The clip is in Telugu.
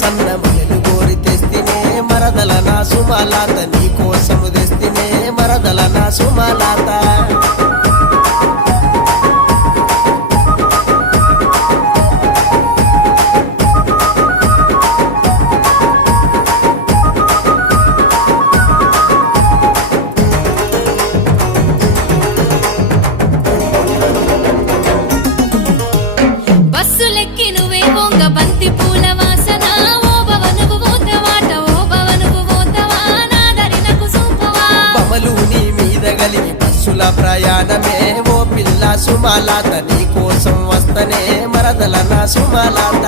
సన్న మల్లెలు గోరి తెస్తినే మరదల నా సుమలాత నీ కోసము తెస్తినే మరదల నా సుమలాత బస్సులెక్కి నువ్వే బొంగ బంతి పూల వాసన ఓ భవనుకు పోతవాట ఓ భవనుకు పోతవా నా దరినకు చూపవా బమలు నీ మీద గలిగి బస్సుల ప్రయాణమే ఓ పిల్ల సుమలాత నీ కోసం వస్తనే మరదల నా సుమలాత